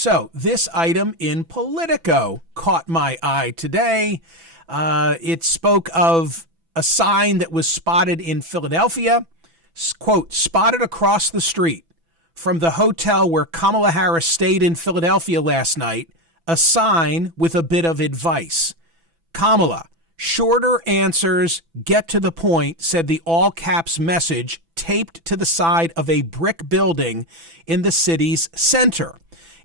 So this item in Politico caught my eye today. It spoke of a sign that was spotted in Philadelphia, quote, spotted across the street from the hotel where Kamala Harris stayed in Philadelphia last night, a sign with a bit of advice. Kamala, shorter answers, get to the point, said the all-caps message taped to the side of a brick building in the city's center.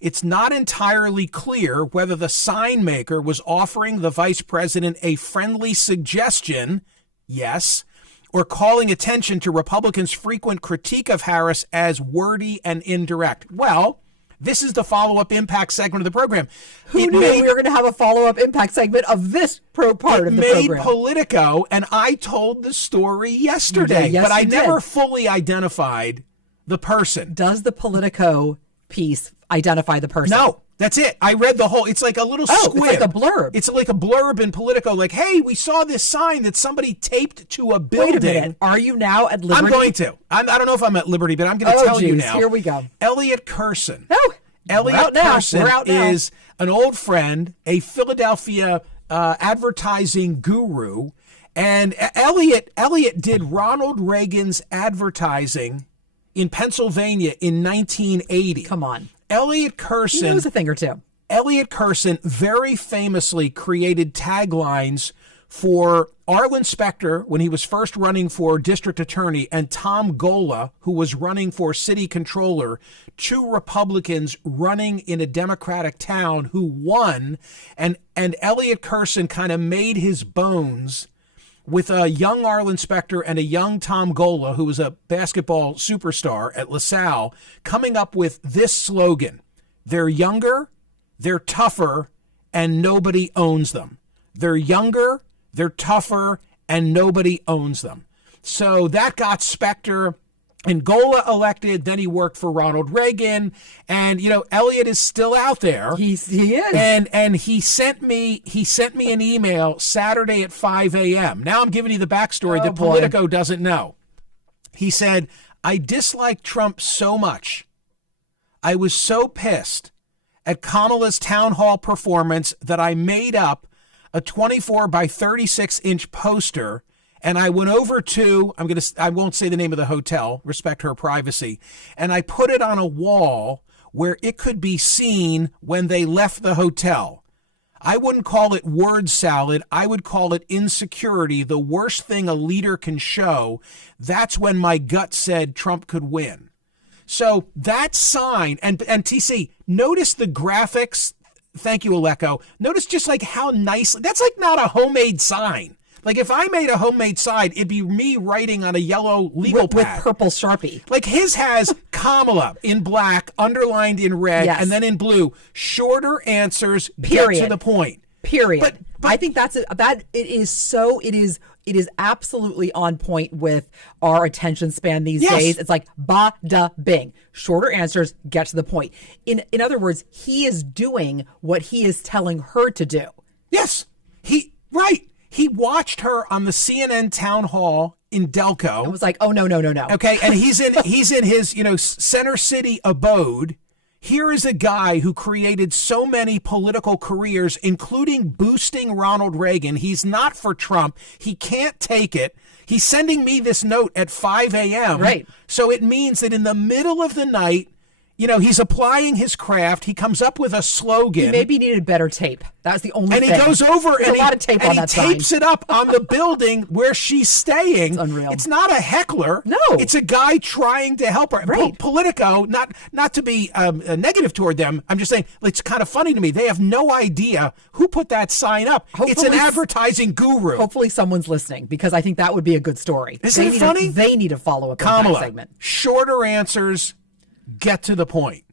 It's not entirely clear whether the sign maker was offering the vice president a friendly suggestion, yes, or calling attention to Republicans' frequent critique of Harris as wordy and indirect. Well, this is the follow-up impact segment of the program. Who knew we were going to have a follow-up impact segment of this part of the program? It made Politico, and I told the story yesterday, yes, but I never fully identified the person. Does the Politico piece identify the person? No, that's it. I read the whole, it's like a little squib. It's like a blurb. It's like a blurb in Politico, like, hey, we saw this sign that somebody taped to a building. Wait a minute. Are you now at Liberty? I'm going to. I don't know if I'm at Liberty, but I'm going to tell you now. Here we go. Elliot Curson. Elliot Curson is an old friend, a Philadelphia advertising guru. And Elliot did Ronald Reagan's advertising in Pennsylvania in 1980. Come on. Elliot Curson. He knows a thing or two. Elliot Curson very famously created taglines for Arlen Specter when he was first running for district attorney, and Tom Gola, who was running for city controller, two Republicans running in a Democratic town who won. And Elliot Curson kind of made his bones with a young Arlen Specter and a young Tom Gola, who was a basketball superstar at LaSalle, coming up with this slogan: they're younger, they're tougher, and nobody owns them. They're younger, they're tougher, and nobody owns them. So that got Specter and Gola elected. Then he worked for Ronald Reagan. And, you know, Elliot is still out there. He is. And he sent me an email Saturday at 5 a.m. Now I'm giving you the backstory that Politico doesn't know. He said, I dislike Trump so much. I was so pissed at Kamala's town hall performance that I made up a 24 by 36 inch poster, and I went over to, I won't say the name of the hotel, respect her privacy, and I put it on a wall where it could be seen when they left the hotel. I wouldn't call it word salad. I would call it insecurity, the worst thing a leader can show. That's when my gut said Trump could win. So that sign, and TC, notice the graphics. Thank you, Aleko. Notice just like how nice, that's like not a homemade sign. Like if I made a homemade sign, it'd be me writing on a yellow legal pad. With purple Sharpie. Like his has Kamala in black, underlined in red, and then in blue. Shorter answers, get to the point. Period. But I think it is absolutely on point with our attention span these days. It's like ba da bing. Shorter answers, get to the point. In other words, he is doing what he is telling her to do. Yes. He watched her on the CNN town hall in Delco. I was like, oh no. Okay, and he's in his, Center City abode. Here is a guy who created so many political careers, including boosting Ronald Reagan. He's not for Trump. He can't take it. He's sending me this note at 5 a.m. Right. So it means that in the middle of the night, he's applying his craft. He comes up with a slogan. He maybe needed better tape. That's the only thing. And he goes over and a lot of tape on that sign. Tapes it up on the building where she's staying. It's unreal. It's not a heckler. No. It's a guy trying to help her. Right. Politico, not to be negative toward them. I'm just saying it's kind of funny to me. They have no idea who put that sign up. It's an advertising guru. Hopefully someone's listening, because I think that would be a good story. Isn't it funny? They need a follow-up Kamala, segment. shorter answers, get to the point.